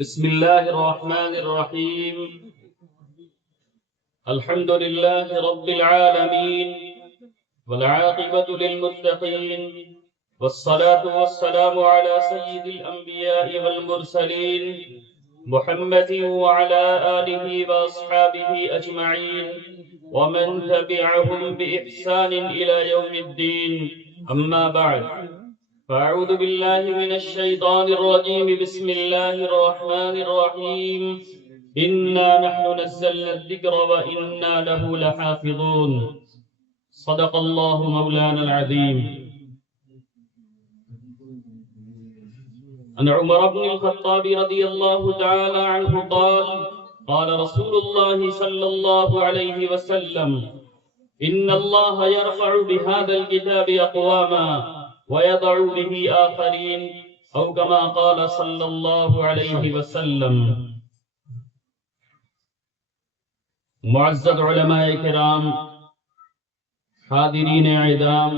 بسم الله الرحمن الرحيم. الحمد لله رب العالمين والعاقبة للمتقين والصلاة والسلام على سيد الأنبياء والمرسلين محمد وعلى آله وأصحابه أجمعين ومن تبعهم بإحسان إلى يوم الدين. أما بعد، فأعوذ بالله من الشيطان الرجيم. بسم الله الرحمن الرحيم. إنا نحن نزلنا الذكر وإنا له لحافظون. صدق الله مولانا العظيم. عن عمر بن الخطاب رضي الله تعالى عنه قال: قال رسول الله صلى الله عليه وسلم: إن الله يرفع بهذا الكتاب أقواما ويضع به آخرين، أو كما قال صلى الله عليه وسلم. معزز علماء کرام، حاضرین اعظام،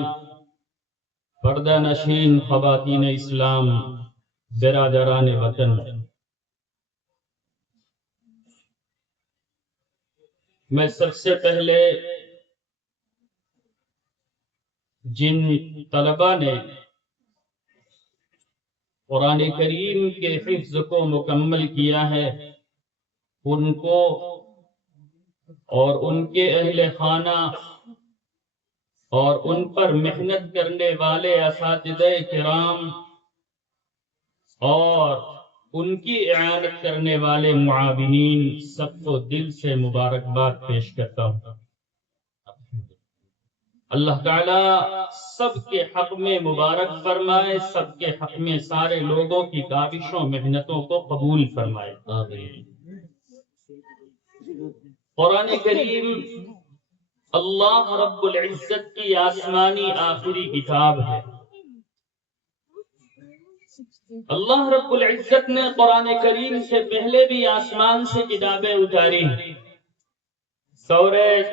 پردہ نشین خواتین اسلام، برادران وطن، میں سب سے پہلے جن طلبہ نے قرآن کریم کے حفظ کو مکمل کیا ہے ان کو اور ان کے اہل خانہ اور ان پر محنت کرنے والے اساتذہ کرام اور ان کی اعانت کرنے والے معاونین سب کو دل سے مبارکباد پیش کرتا ہوں. اللہ تعالیٰ سب کے حق میں مبارک فرمائے، سب کے حق میں سارے لوگوں کی کاوشوں محنتوں کو قبول فرمائے. آمین. قرآن کریم اللہ رب العزت کی آسمانی آخری کتاب ہے. اللہ رب العزت نے قرآن کریم سے پہلے بھی آسمان سے کتابیں اتاری، تورات،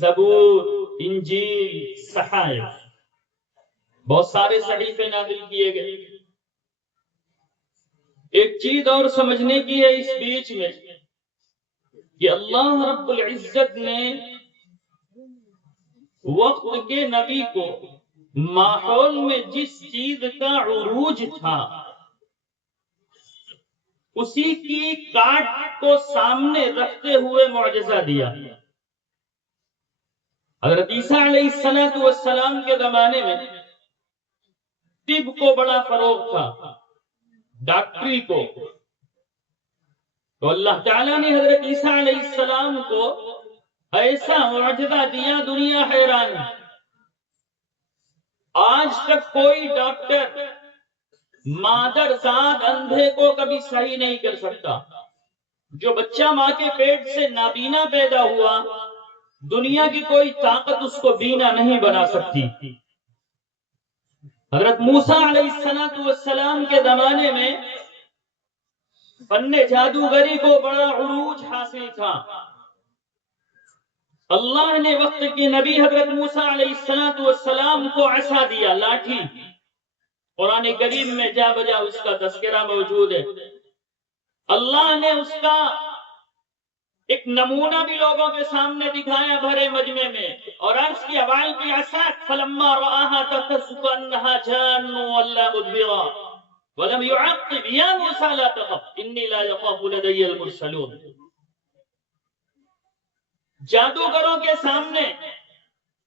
زبور، انجیل، صحائف، بہت سارے صحیفے نازل کیے گئے. ایک چیز اور سمجھنے کی ہے اس بیچ میں کہ اللہ رب العزت نے وقت کے نبی کو ماحول میں جس چیز کا عروج تھا اسی کی کاٹ کو سامنے رکھتے ہوئے معجزہ دیا. حضرت عیسیٰ علیہ السلام کے زمانے میں طب کو بڑا فروغ تھا، ڈاکٹری کو. تو اللہ تعالیٰ نے حضرت عیسیٰ علیہ السلام کو ایسا معجزہ دیا، دنیا حیران ہے. آج تک کوئی ڈاکٹر مادر زاد اندھے کو کبھی صحیح نہیں کر سکتا. جو بچہ ماں کے پیٹ سے نابینا پیدا ہوا، دنیا کی کوئی طاقت اس کو بینا نہیں بنا سکتی. حضرت موسیٰ علیہ السلام کے زمانے میں فن جادوگری کو بڑا عروج حاصل تھا. اللہ نے وقت کے نبی حضرت موسیٰ علیہ السلام کو عصا دیا، لاٹھی. قرآن کریم میں جا بجا اس کا تذکرہ موجود ہے. اللہ نے اس کا ایک نمونہ بھی لوگوں کے سامنے دکھایا بھرے مجمع میں، اور عرض کی حوال کی عصا فلما رآها تهتز كأنها جان ولا مدبرا ولم يعقب يا موسى لا تخف إني لا يخاف لدي المرسلون. جادوگروں کے سامنے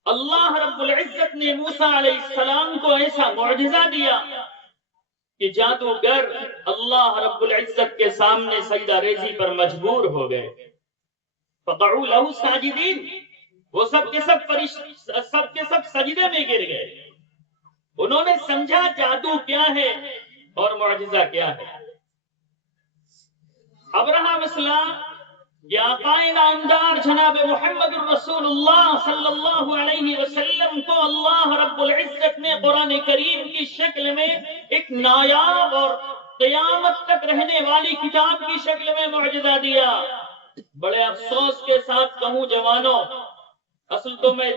اللہ رب العزت نے موسیٰ علیہ السلام کو ایسا معجزہ دیا کہ جادوگر اللہ رب العزت کے سامنے سجدہ ریزی پر مجبور ہو گئے. فقعوا له ساجدین، وہ سب کے سب سجدے میں گر گئے. انہوں نے سمجھا جادو کیا ہے اور معجزہ کیا ہے. ابراہیم اسلام یا آقائے نامدار جناب محمد الرسول اللہ صلی اللہ علیہ وسلم کو اللہ رب العزت نے قرآن کریم کی شکل میں ایک نایاب اور قیامت تک رہنے والی کتاب کی شکل میں معجزہ دیا. بڑے افسوس کے ساتھ کہوں جوانوں، اصل تو میں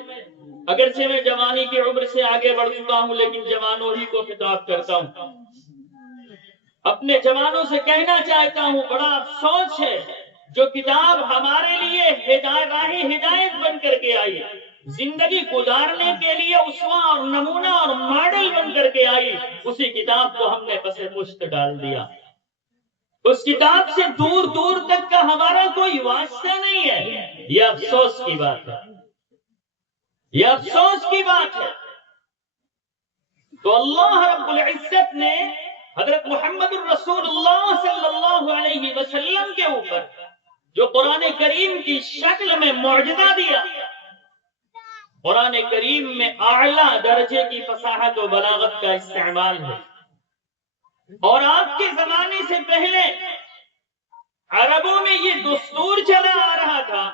اگرچہ میں جوانی کی عمر سے آگے بڑھ چکا ہوں لیکن جوانوں ہی کو خطاب کرتا ہوں. اپنے جوانوں سے کہنا چاہتا ہوں، بڑا افسوس ہے جو کتاب ہمارے لیے راہ ہدایت بن کر کے آئی، زندگی گزارنے کے لیے اسوہ اور نمونہ اور ماڈل بن کر کے آئی، اسی کتاب کو ہم نے پس پشت ڈال دیا۔ اس کتاب سے دور دور تک کا ہمارا کوئی واسطہ نہیں ہے۔ یہ افسوس کی بات ہے، یہ افسوس کی بات ہے۔ تو اللہ رب العزت نے حضرت محمد الرسول اللہ صلی اللہ علیہ وسلم کے اوپر جو قرآن کریم کی شکل میں معجزہ دیا، قرآن کریم میں اعلیٰ درجے کی فصاحت و بلاغت کا استعمال ہے، اور آپ کے زمانے سے پہلے عربوں میں یہ دستور چلا آ رہا تھا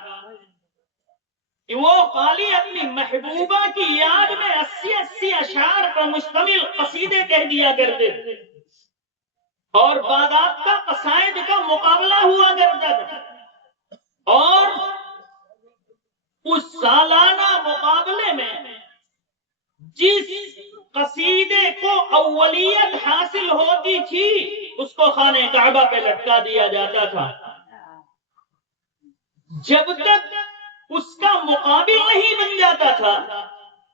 کہ وہ خالی اپنی محبوبہ کی یاد میں 80 اشعار پر مشتمل قصیدے کہہ دیا کرتے تھے، اور باضابطہ قصائد کا مقابلہ ہوا کرتا تھا، اور اس سالانہ مقابلے میں جس قصیدے کو اولیت حاصل ہوتی تھی اس کو خانہ کعبہ پہ لٹکا دیا جاتا تھا۔ جب تک اس کا مقابل نہیں بن جاتا تھا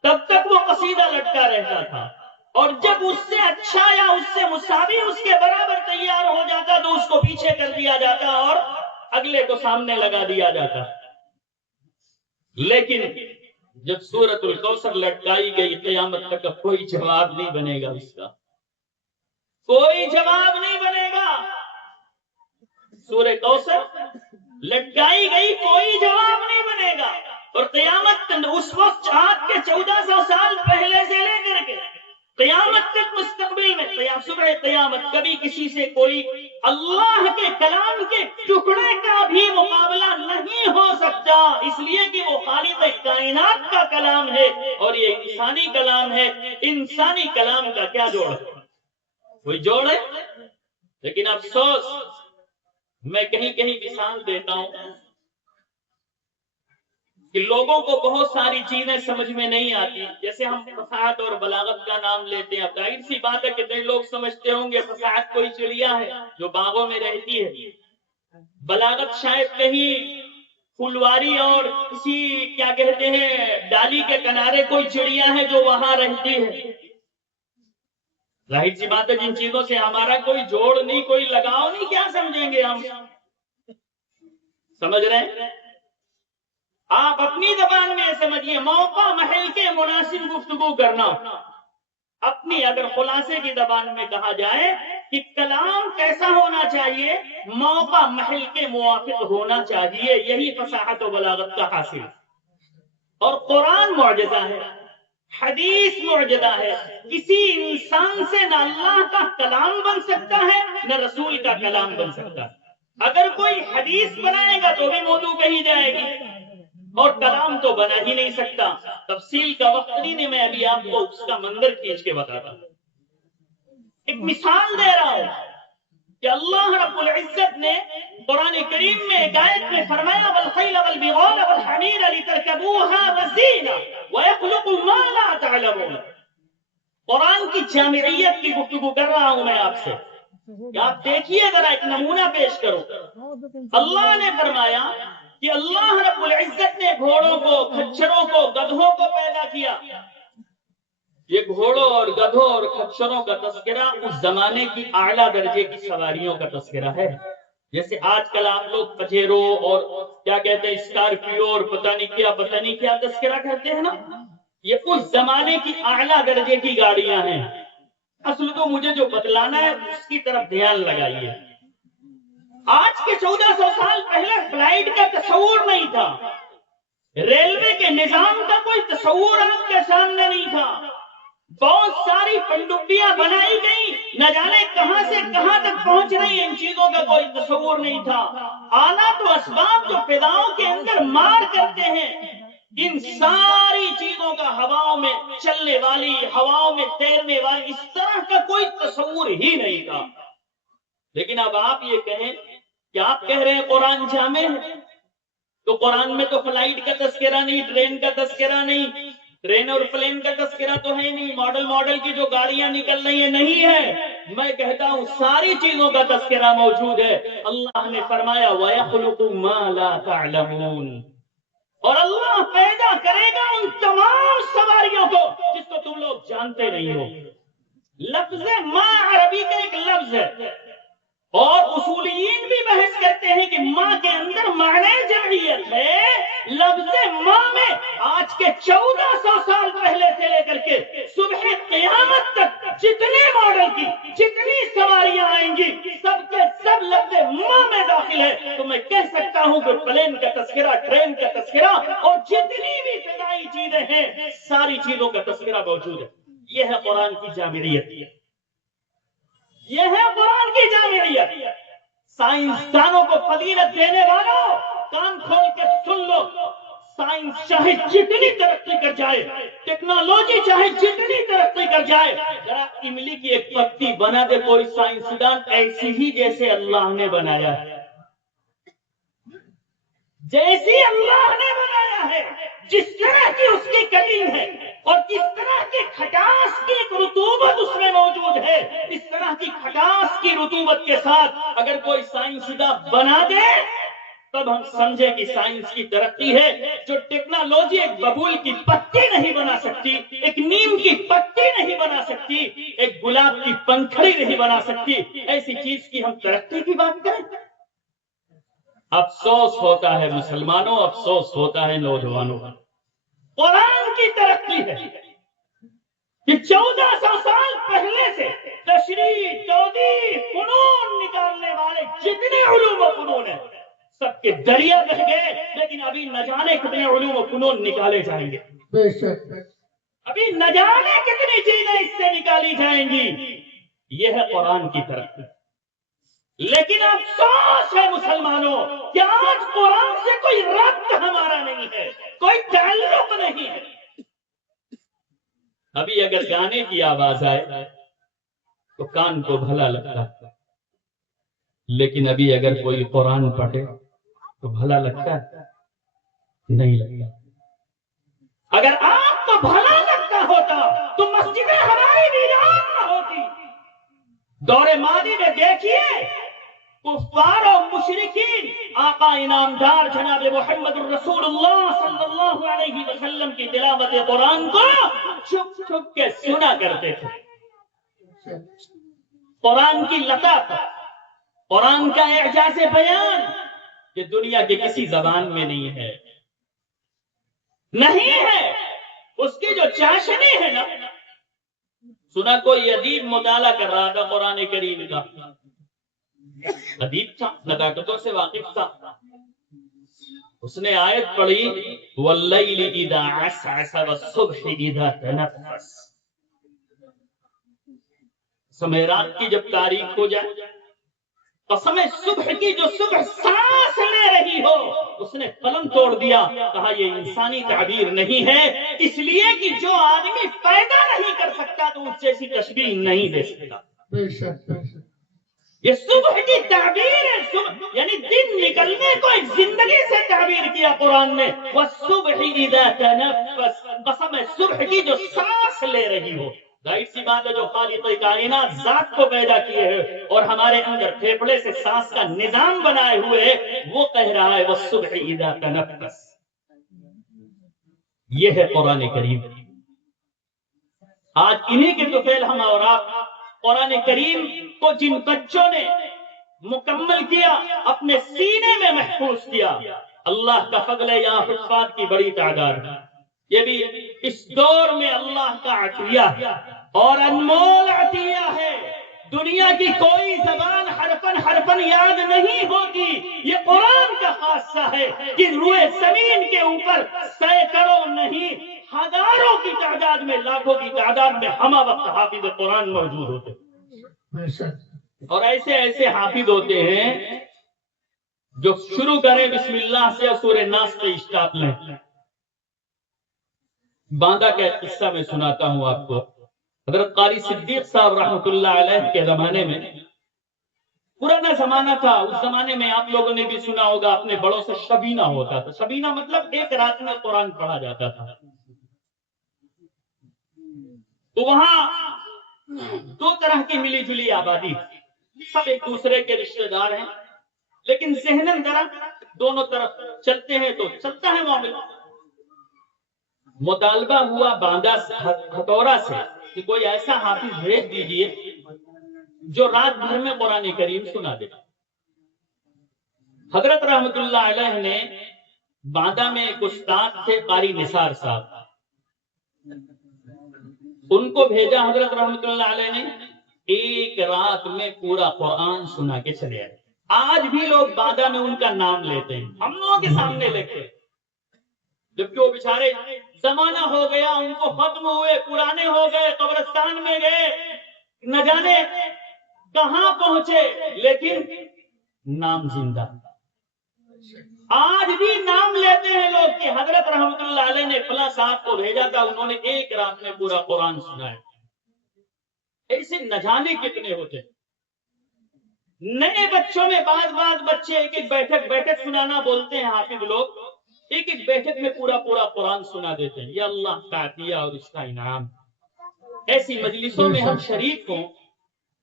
تب تک وہ قصیدہ لٹکا رہتا تھا، اور جب اس سے اچھا یا اس سے مساوی اس کے برابر تیار ہو جاتا تو اس کو پیچھے کر دیا جاتا اور اگلے کو سامنے لگا دیا جاتا۔ لیکن جب سورۃ الکوثر لٹکائی گئی، قیامت تک کوئی جواب نہیں بنے گا، اس کا کوئی جواب نہیں بنے گا۔ سورہ کوثر لٹکائی گئی، کوئی جواب نہیں بنے گا، اور قیامت اس وقت آج کے 1400 سال پہلے سے لے کر کے قیامت تک مستقبل میں صبح قیامت کبھی کسی سے کوئی اللہ کے کلام کے ٹکڑے کا بھی مقابلہ نہیں ہو سکتا، اس لیے کہ وہ خالق کائنات کا کلام ہے اور یہ انسانی کلام ہے۔ انسانی کلام کا کیا جوڑ ہے؟ کوئی جوڑ ہے؟ لیکن افسوس، میں کہیں کہیں مثال دیتا ہوں کہ لوگوں کو بہت ساری چیزیں سمجھ میں نہیں آتی، جیسے ہم فصاحت اور بلاغت کا نام لیتے ہیں، اب ظاہر سی بات ہے کتنے لوگ سمجھتے ہوں گے فصاحت کوئی چڑیا ہے جو باغوں میں رہتی ہے، بلاغت شاید کہیں پھلواری اور کسی کیا کہتے ہیں ڈالی کے کنارے کوئی چڑیا ہے جو وہاں رہتی ہے۔ ظاہر سی بات ہے جن چیزوں سے ہمارا کوئی جوڑ نہیں، کوئی لگاؤ نہیں، کیا سمجھیں گے ہم؟ سمجھ رہے ہیں؟ آپ اپنی زبان میں سمجھیے، موقع محل کے مناسب گفتگو کرنا۔ اپنی اگر خلاصے کی زبان میں کہا جائے کہ کلام کیسا ہونا چاہیے، موقع محل کے موافق ہونا چاہیے، یہی فصاحت و بلاغت کا حاصل۔ اور قرآن معجزہ ہے، حدیث معجزہ ہے، کسی انسان سے نہ اللہ کا کلام بن سکتا ہے نہ رسول کا کلام بن سکتا ہے۔ اگر کوئی حدیث بنائے گا تو بھی موضوع کہی جائے گی، اور کلام تو بنا ہی نہیں سکتا۔ تفصیل کا وقت نہیں، میں ابھی آپ کو اس کا منظر کھینچ کے بتاتا ہوں۔ ایک مثال دے رہا ہوں کہ اللہ رب العزت نے قرآن کریم میں ایک آیت میں فرمایا والخیل والبغال والحمیر لترکبوها وزینہ ویخلق ما لا تعلمون۔ قرآن کی جامعیت کی گفتگو کر رہا ہوں میں آپ سے کہ آپ دیکھیے ذرا، ایک نمونہ پیش کرو۔ اللہ نے فرمایا کہ اللہ رب العزت نے گھوڑوں کو، کھچروں کو، گدھوں کو پیدا کیا۔ یہ گھوڑوں اور گدھوں اور کھچروں کا تذکرہ اس زمانے کی اعلیٰ درجے کی سواریوں کا تذکرہ ہے، جیسے آج کل آپ لوگ پجیرو اور کیا کہتے ہیں اسکارپیو اور پتہ نہیں کیا تذکرہ کرتے ہیں نا، یہ اس زمانے کی اعلیٰ درجے کی گاڑیاں ہیں۔ اصل تو مجھے جو بتلانا ہے اس کی طرف دھیان لگائیے۔ آج کے 1400 سال پہلے فلائٹ کا تصور نہیں تھا، ریلوے کے نظام کا کوئی تصور آپ کے سامنے نہیں تھا، بہت ساری پنڈبیاں بنائی گئی، نہ جانے کہاں سے کہاں تک پہنچ رہی، ان چیزوں کا کوئی تصور نہیں تھا۔ آنا تو اسباب جو فضاؤں کے اندر مار کرتے ہیں، ان ساری چیزوں کا ہواؤں میں چلنے والی، ہواؤں میں تیرنے والی، اس طرح کا کوئی تصور ہی نہیں تھا۔ لیکن اب آپ یہ کہیں کہ آپ کہہ رہے ہیں قرآن جامع ہے، تو قرآن میں تو فلائٹ کا تذکرہ نہیں، ٹرین کا تذکرہ نہیں، ٹرین اور پلین کا تذکرہ تو ہے نہیں، ماڈل کی جو گاڑیاں نکل رہی ہیں نہیں ہے، میں کہتا ہوں ساری چیزوں کا تذکرہ موجود ہے۔ اللہ نے فرمایا وَيَخْلُقُ مَا لَا تَعْلَمُونَ، اور اللہ پیدا کرے گا ان تمام سواریوں کو جس کو تم لوگ جانتے نہیں ہو۔ لفظ ماں عربی کا ایک لفظ ہے، اور اصولیین بھی بحث کرتے ہیں کہ ماں کے اندر معنی جمعیت ہے۔ لفظ ماں میں آج کے 1400 سال پہلے سے لے کر کے صبح قیامت تک جتنے ماڈل کی جتنی سواریاں آئیں گی سب کے سب لفظ ماں میں داخل ہے۔ تو میں کہہ سکتا ہوں کہ پلین کا تذکرہ، ٹرین کا تذکرہ اور جتنی بھی فضائی چیزیں ہیں ساری چیزوں کا تذکرہ موجود ہے۔ یہ ہے قرآن کی جامعیت، یہ ہے قرآن کی جامعیت۔ سائنسدانوں کو فضیلت دینے والوں کان کھول کے سن لو، سائنس چاہے جتنی ترقی کر جائے، ٹیکنالوجی چاہے جتنی ترقی کر جائے، ذرا املی کی ایک پتی بنا دے کوئی سائنسدان ایسی ہی جیسے اللہ نے بنایا ہے، جیسی اللہ نے بنایا ہے، جس طرح کی اس کی کٹنگ ہے اور کس طرح کی کھٹاس کی ایک رطوبت اس میں موجود ہے، اس طرح کی کھٹاس کی رطوبت کے ساتھ اگر کوئی سائنسداں بنا دے تب ہم سمجھیں کہ سائنس کی ترقی ہے۔ جو ٹیکنالوجی ایک ببول کی پتی نہیں بنا سکتی، ایک نیم کی پتی نہیں بنا سکتی، ایک گلاب کی پنکھڑی نہیں بنا سکتی، ایسی چیز کی ہم ترقی کی بات کریں۔ افسوس ہوتا ہے مسلمانوں، افسوس ہوتا ہے نوجوانوں۔ قرآن کی ترقی ہے کہ 1400 سال پہلے سے تشریح، توضیح، فنون نکالنے والے جتنے علوم و فنون ہیں سب کے دریا بہ گئے، لیکن ابھی نہ جانے کتنے علوم و فنون نکالے جائیں گے، ابھی نہ جانے کتنی چیزیں اس سے نکالی جائیں گی۔ یہ ہے قرآن کی ترقی۔ لیکن افسوس ہے مسلمانوں کہ آج قرآن سے کوئی ربط ہمارا نہیں ہے، کوئی تعلق نہیں ہے۔ ابھی اگر گانے کی آواز آئے تو کان کو بھلا لگتا ہے، لیکن ابھی اگر کوئی قرآن پڑھے تو بھلا لگتا ہے؟ نہیں لگتا۔ اگر آپ کو بھلا لگتا ہوتا تو مسجدیں ہماری ویران نہ ہوتی۔ دور ماضی میں دیکھیے کفار و مشرکین آقا انعامدار جناب محمد الرسول اللہ صلی اللہ علیہ وسلم کی تلاوت قرآن کو چھپ چھپ کے سنا کرتے تھے۔ قرآن کی لطافت، قرآن کا اعجاز بیان یہ دنیا کی کسی زبان میں نہیں ہے، نہیں ہے۔ اس کی جو چاشنی ہے نا، سنا کوئی ادیب مطالعہ کر رہا تھا قرآن کریم کا، ادیب تھا، نزاکتوں سے واقف تھا، اس نے آیت پڑھی وَاللَّيْلِ إِذَا عَسْعَسَ وَالصُّبْحِ إِذَا تَنَفَّسَ۔ قسم رات کی جب تاریک ہو جائے، قسم صبح کی جو صبح سانس لے رہی ہو، اس نے قلم توڑ دیا، کہا یہ انسانی تعبیر نہیں ہے، اس لیے کہ جو آدمی پیدا نہیں کر سکتا تو اس جیسی تشبیہ نہیں دے سکتا۔ یہ صبح کی تعبیر ہے، صبح یعنی دن نکلنے کو ایک زندگی سے تعبیر کیا قرآن نے۔ وَالصُّبْحِ إِذَا تَنَفَّسَ، قسم صبح کی جو سانس لے رہی ہو۔ ظاہر سی بات ہے جو خالق کائنات ذات کو پیدا کیے ہیں اور ہمارے اندر پھیپھڑے سے سانس کا نظام بنائے ہوئے، وہ کہہ رہا ہے وَالصُّبْحِ إِذَا تَنَفَّسَ۔ یہ ہے قرآن کریم۔ آج انہی کے طفیل ہم اور آپ قرآن کریم کو جن بچوں نے مکمل کیا، اپنے سینے میں محفوظ کیا، اللہ کا فضل ہے، یہاں حفاظ کی بڑی تعداد ہے۔ یہ بھی اس دور میں اللہ کا عطیہ اور انمول عطیہ ہے۔ دنیا کی کوئی زبان حرفن یاد نہیں ہوتی، یہ قرآن کا خاصہ ہے کہ روئے زمین کے اوپر سینکڑوں نہیں ہزاروں کی تعداد میں، لاکھوں کی تعداد میں ہمہ وقت حافظ قرآن موجود ہوتے ہیں، اور ایسے ایسے حافظ ہوتے ہیں جو شروع کریں بسم اللہ سے سورہ ناس پہ اشتاق لیں۔ باندہ کا ایک قصہ میں سناتا ہوں آپ کو۔ حضرت قاری صدیق صاحب رحمۃ اللہ علیہ کے زمانے میں، پرانا زمانہ تھا، اس زمانے میں آپ لوگوں نے بھی سنا ہوگا اپنے بڑوں سے شبینہ ہوتا تھا۔ شبینہ مطلب ایک رات میں قرآن پڑھا جاتا تھا۔ تو وہاں دو طرح کی ملی جلی آبادی، سب ایک دوسرے کے رشتے دار ہیں، لیکن ذہناً ذرا دونوں طرف چلتے ہیں تو چلتا ہے معاملہ۔ مطالبہ ہوا باندہ ہتھورا سے کہ کوئی ایسا حافظ بھیج دیجئے جو رات بھر میں قرآن کریم سنا دے۔ حضرت رحمت اللہ علیہ نے باندہ میں ایک استاد تھے قاری نثار صاحب، ان کو بھیجا حضرت رحمت اللہ علیہ نے، ایک رات میں پورا قرآن سنا کے چلے آئے۔ آج بھی لوگ باندہ میں ان کا نام لیتے ہیں، ہم لوگوں کے سامنے لکھتے، جبکہ وہ بیچارے زمانہ ہو گیا، ان کو ختم ہوئے، پرانے ہو گئے، قبرستان میں گئے، نہ جانے کہاں پہنچے، لیکن نام زندہ۔ آج بھی نام لیتے ہیں لوگ کہ حضرت رحمت اللہ علیہ نے فلاں صاحب کو بھیجا تھا، انہوں نے ایک رات میں پورا قرآن سنایا۔ ایسے نہ جانے کتنے ہوتے ہیں۔ نئے بچوں میں بعض بچے ایک ایک بیٹھک سنانا بولتے ہیں، حافظ لوگ ایک ایک بیٹھک میں پورا قرآن سنا دیتے ہیں۔ یہ اللہ کا عطیہ اور اس کا انعام۔ ایسی مجلسوں میں ہم شریک ہوں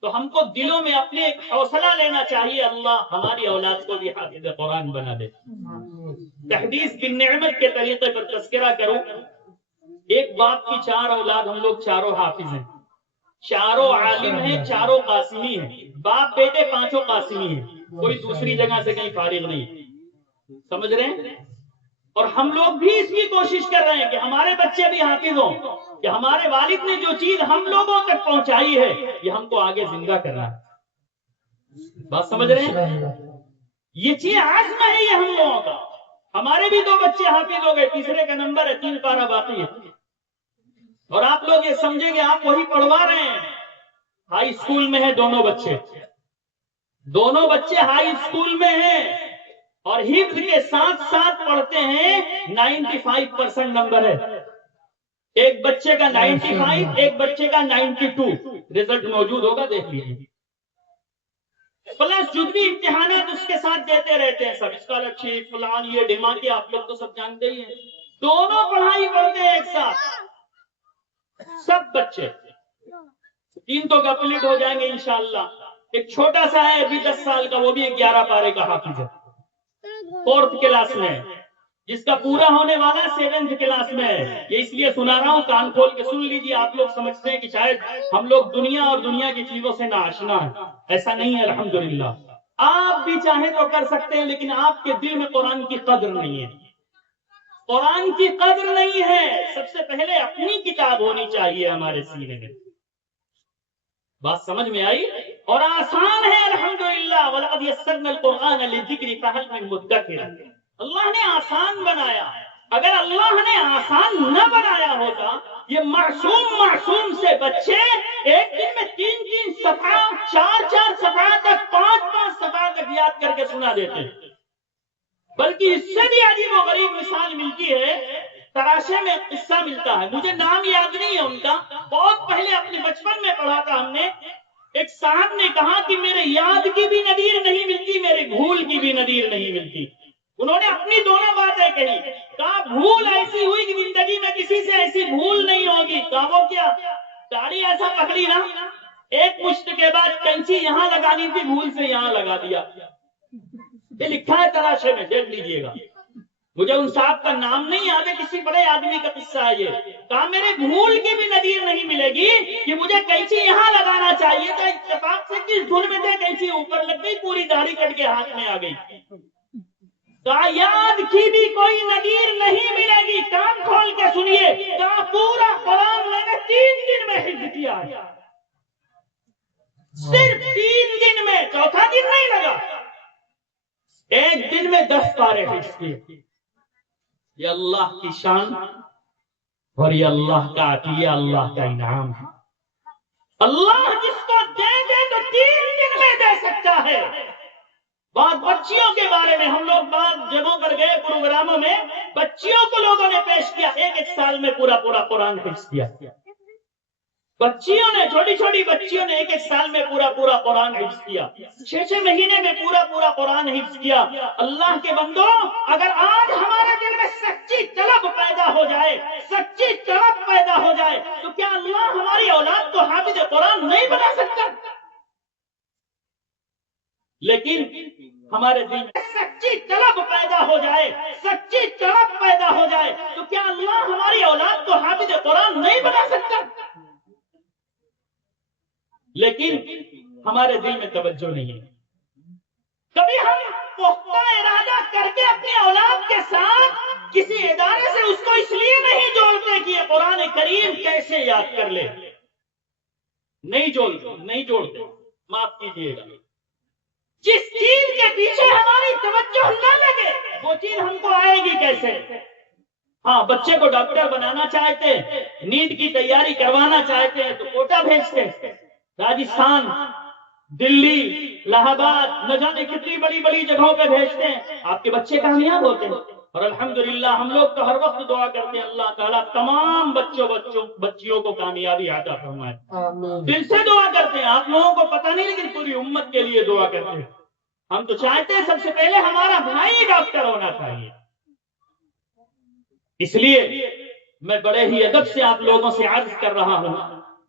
تو ہم کو دلوں میں اپنے ایک حوصلہ لینا چاہیے، اللہ ہماری اولاد کو بھی حافظ قرآن بنا دے۔ تحدیث بن نعمت کے طریقے پر تذکرہ کروں، ایک باپ کی 4 اولاد، ہم لوگ چاروں حافظ ہیں، چاروں عالم ہیں، چاروں قاسمی ہیں، باپ بیٹے پانچوں قاسمی ہیں، کوئی دوسری جگہ سے کہیں فارغ نہیں، سمجھ رہے ہیں؟ اور ہم لوگ بھی اس کی کوشش کر رہے ہیں کہ ہمارے بچے بھی حافظ ہوں، کہ ہمارے والد نے جو چیز ہم لوگوں تک پہنچائی ہے یہ ہم کو آگے زندہ کرنا ہے۔ بات سمجھ رہے ہیں؟ یہ چیز عزم ہے یہ ہم لوگوں کا۔ ہمارے بھی 2 بچے حافظ ہو گئے، تیسرے کا نمبر ہے، 3 پارہ باقی ہے، اور آپ لوگ یہ سمجھیں گے آپ وہی پڑھوا رہے ہیں۔ ہائی اسکول میں ہیں دونوں بچے ہائی اسکول میں ہیں، اور حفظ کے ساتھ ساتھ پڑھتے ہیں، 95% نمبر ہے، ایک بچے کا 95، ایک بچے کا 92، رزلٹ موجود ہوگا، دیکھ لیجیے۔ پلس جزوی امتحانات اس کے ساتھ دیتے رہتے ہیں، سب اسکالرشپ فلان یہ ڈیمانڈ، آپ لوگ تو سب جانتے ہی ہیں، دونوں پڑھائی پڑھتے ہیں ایک ساتھ، سب بچے 3 تو کمپلیٹ ہو جائیں گے انشاءاللہ۔ ایک چھوٹا سا ہے ابھی 10 سال کا، وہ بھی 11 پارے کا حافظ ہے، 4th کلاس میں، جس کا پورا ہونے والا 7th کلاس میں ہے۔ یہ اس لیے سنا رہا ہوں، کان کھول کے سن لیجیے۔ آپ لوگ سمجھتے ہیں کہ شاید ہم لوگ دنیا اور دنیا کی چیزوں سے ناآشنا ہیں، ایسا نہیں ہے الحمدللہ۔ آپ بھی چاہیں تو کر سکتے ہیں، لیکن آپ کے دل میں قرآن کی قدر نہیں ہے، قرآن کی قدر نہیں ہے۔ سب سے پہلے اپنی کتاب ہونی چاہیے ہمارے سینے میں۔ بات سمجھ میں آئی؟ اور آسان ہے الحمدللہ، وَلَقَدْ يَسَّرْنَا الْقُرْآنَ لِلذِّكْرِ فَهَلْ مِن مُدَّكِرٍ۔ اللہ نے آسان بنایا۔ اگر اللہ نے آسان نہ بنایا ہوتا، یہ معصوم سے بچے ایک دن میں 3 صفحہ، 4 صفحہ تک، 5 صفحہ تک یاد کر کے سنا دیتے، بلکہ اس سے بھی عجیب و غریب مثال ملتی ہے۔ تراشے میں قصہ ملتا ہے، مجھے نام یاد نہیں ہے ان کا، بہت پہلے اپنے بچپن میں پڑھا تھا ہم نے۔ ایک صاحب نے کہا کہ میرے یاد کی بھی نظیر نہیں ملتی، میرے بھول کی بھی نظیر نہیں ملتی۔ انہوں نے اپنی دونوں باتیں کہی، کہا بھول ایسی ہوئی کہ زندگی میں کسی سے ایسی بھول نہیں ہوگی۔ کہا وہ کیا؟ داڑھی ایسا پکڑی نا، ایک مشت کے بعد کینچی یہاں لگانی تھی، بھول سے یہاں لگا دیا۔ یہ لکھا ہے تراشے میں، دیکھ لیجئے گا۔ مجھے ان صاحب کا نام نہیں یاد ہے، کسی بڑے آدمی کا قصہ ہے یہ۔ کہا میرے بھول کی بھی نظیر نہیں ملے گی کہ مجھے کینچی یہاں لگانا چاہیے تھا، اتفاق سے کس دھن میں تھے کینچی اوپر لگ گئی، پوری داڑھی کٹ کے ہاتھ میں آ گئی۔ کہا یاد کی بھی کوئی نظیر نہیں ملے گی، کان کھول کے سنیے۔ کہا پورا قرآن میں نے 3 دن میں حفظ کیا ہے، صرف 3 دن میں، چوتھا دن نہیں لگا، ایک دن میں 10 پارے حفظ کیے۔ یہ اللہ کی شان اور یہ اللہ کا عطیہ، اللہ کا انعام ہے۔ اللہ جس کو دے دے تو 3 دن میں دے سکتا ہے۔ بعض بچیوں کے بارے میں ہم لوگ بعض جگہوں پر گئے، پروگراموں میں بچیوں کو لوگوں نے پیش کیا، ایک سال میں پورا قرآن حفظ کیا۔ بچیوں نے، چھوٹی بچیوں نے ایک سال میں پورا قرآن حفظ کیا، 6 مہینے میں پورا قرآن حفظ کیا۔ اللہ کے بندو، اگر آج ہمارے دل میں سچی طلب پیدا ہو جائے، سچی طلب پیدا ہو جائے، تو کیا اللہ ہماری اولاد کو حافظ قرآن نہیں بنا سکتا؟ لیکن ہمارے دل میں سچی طلب پیدا ہو جائے، سچی طلب پیدا ہو جائے، تو کیا اللہ ہماری اولاد کو حافظ قرآن نہیں بنا سکتا؟ لیکن ہمارے دل میں توجہ نہیں ہے۔ کبھی ہم پختہ ارادہ کر کے اپنی اولاد کے ساتھ کسی ادارے سے اس کو اس لیے نہیں جوڑتے کہ یہ قرآن کریم کیسے یاد کر لے، نہیں جوڑتے، معاف کیجیے گا۔ جس چیز کے پیچھے ہماری توجہ نہ لگے وہ چیز ہم کو آئے گی کیسے؟ ہاں، بچے کو ڈاکٹر بنانا چاہتے، نیٹ کی تیاری کروانا چاہتے ہیں تو کوٹا بھیجتے، راجستھان، دلی، الہ آباد، نہ جانے کتنی بڑی بڑی جگہوں پہ بھیجتے ہیں، آپ کے بچے کامیاب ہوتے ہیں۔ اور الحمدللہ ہم لوگ تو ہر وقت دعا کرتے ہیں اللہ تعالیٰ تمام بچیوں کو کامیابی عطا فرمائے، دل سے دعا کرتے ہیں۔ آپ لوگوں کو پتہ نہیں لیکن پوری امت کے لیے دعا کرتے ہیں۔ ہم تو چاہتے ہیں سب سے پہلے ہمارا بھائی ڈاکٹر ہونا چاہیے۔ اس لیے میں بڑے ہی ادب سے آپ لوگوں سے عرض کر رہا ہوں،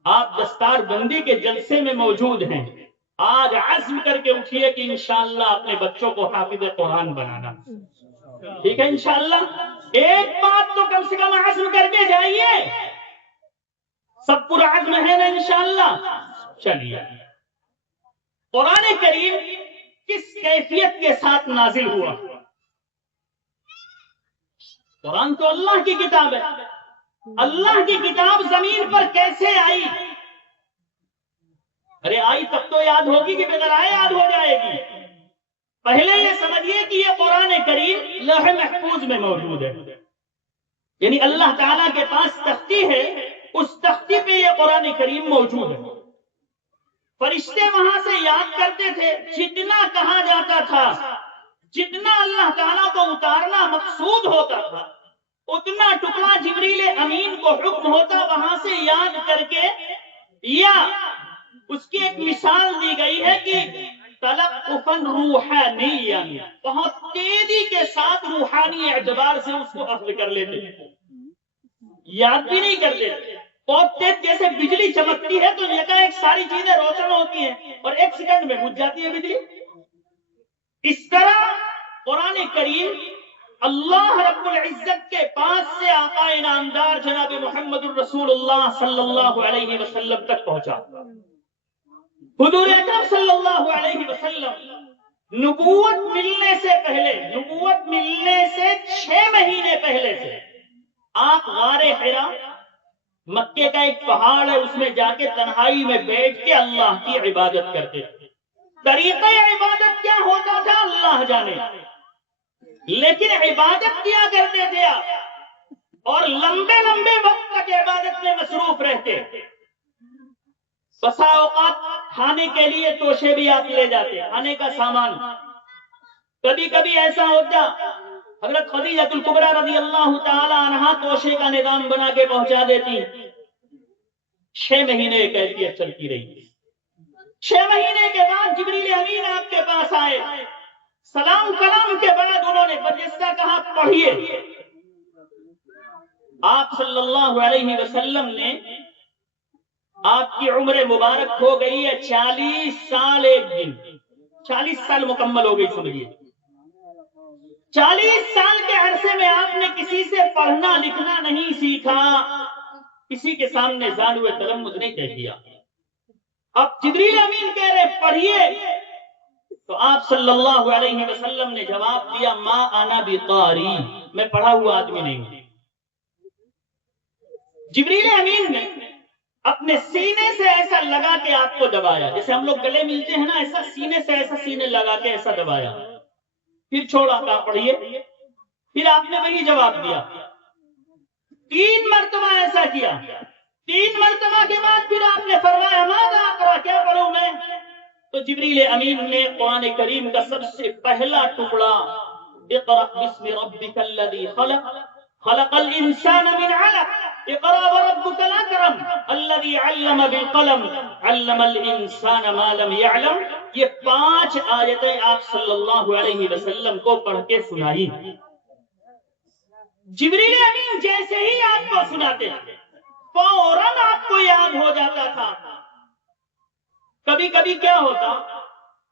آپ دستار بندی کے جلسے میں موجود ہیں، آج عزم کر کے اٹھیے کہ انشاءاللہ اپنے بچوں کو حافظ قرآن بنانا، ٹھیک ہے؟ انشاءاللہ ایک بات تو کم سے کم عزم کر کے جائیے، سب پورا عزم ہے نا انشاءاللہ؟ چلیے، قرآن کریم کس کیفیت کے ساتھ نازل ہوا؟ قرآن تو اللہ کی کتاب ہے، اللہ کی کتاب زمین پر کیسے آئی؟ ارے آئی تب تو یاد ہوگی کہ بغیر آئے یاد ہو جائے گی۔ پہلے یہ سمجھیے کہ یہ قرآن کریم لوح محفوظ میں موجود ہے، یعنی اللہ تعالیٰ کے پاس تختی ہے، اس تختی پہ یہ قرآن کریم موجود ہے۔ فرشتے وہاں سے یاد کرتے تھے، جتنا کہا جاتا تھا، جتنا اللہ تعالیٰ کو اتارنا مقصود ہوتا تھا، اتنا ٹکڑا جبریل امین کو حکم ہوتا وہاں سے یاد کر کے، یا اس کی ایک مثال دی گئی ہے کہ تلقفاً روحانیاً، بہت تیزی کے ساتھ روحانی اعتبار سے اس کو اخذ کر لیتے، یاد بھی نہیں کرتے، بہت تیز جیسے بجلی چمکتی ہے تو ایک ساری چیزیں روشن ہوتی ہیں اور ایک سیکنڈ میں بجھ جاتی ہے بجلی، اس طرح قرآن کریم اللہ رب العزت کے پاس سے آقا انعامدار جناب محمد الرسول اللہ صلی اللہ علیہ وسلم تک پہنچا۔ حضور اکرم صلی اللہ علیہ وسلم نبوت ملنے سے پہلے، نبوت ملنے سے 6 مہینے پہلے سے آپ غار حرا، مکے کا ایک پہاڑ ہے، اس میں جا کے تنہائی میں بیٹھ کے اللہ کی عبادت کرتے تھے۔ طریقہ عبادت کیا ہوتا تھا اللہ جانے، لیکن عبادت کیا کرتے تھے آپ، اور لمبے لمبے وقت تک عبادت میں مصروف رہتے۔ بسا اوقات کھانے کے لیے توشے بھی آپ لے جاتے، کھانے کا سامان۔ کبھی کبھی ایسا ہوتا حضرت خدیجہ الکبریٰ رضی اللہ تعالی عنہا توشے کا نظام بنا کے پہنچا دیتی۔ 6 مہینے کیفیت چلتی رہی۔ 6 مہینے کے بعد جبریل امین آپ کے پاس آئے، سلام کلام کے بعد انہوں نے برجستہ کہا پڑھیے۔ آپ صلی اللہ علیہ وسلم نے، آپ کی عمر مبارک ہو گئی ہے 40 سال 1 دن، 40 سال مکمل ہو گئی سمجھیے۔ 40 سال کے عرصے میں آپ نے کسی سے پڑھنا لکھنا نہیں سیکھا، کسی کے سامنے زانو تلمذ نہیں کہہ دیا۔ اب جبریل امین کہہ رہے پڑھیے، تو آپ صلی اللہ علیہ وسلم نے جواب دیا ما انا بقاری، میں پڑھا ہوا آدمی نہیں ہوں۔ جبریل امین نے اپنے سینے سے ایسا لگا کے آپ کو دبایا، جیسے ہم لوگ گلے ملتے ہیں نا، ایسا سینے سے ایسا سینے لگا کے ایسا دبایا، پھر چھوڑا، کہا پڑھیے۔ پھر آپ نے وہی جواب دیا۔ 3 مرتبہ ایسا کیا، 3 مرتبہ کے بعد پھر آپ نے فرمایا ماذا اقرأ، کیا پڑھوں میں؟ تو جبریل امین نے قرآن کریم کا سب سے پہلا ٹکڑا اقرأ بسم ربک الذی خلق خلق الانسان من علق اقرأ وربک الاکرم الذی علم بالقلم علم الانسان ما لم يعلم، یہ 5 آیتیں آپ صلی اللہ علیہ وسلم کو پڑھ کے سنائی۔ جبریل امین جیسے ہی آپ کو سناتے فوراً آپ کو یاد ہو جاتا تھا. کبھی کبھی کیا ہوتا،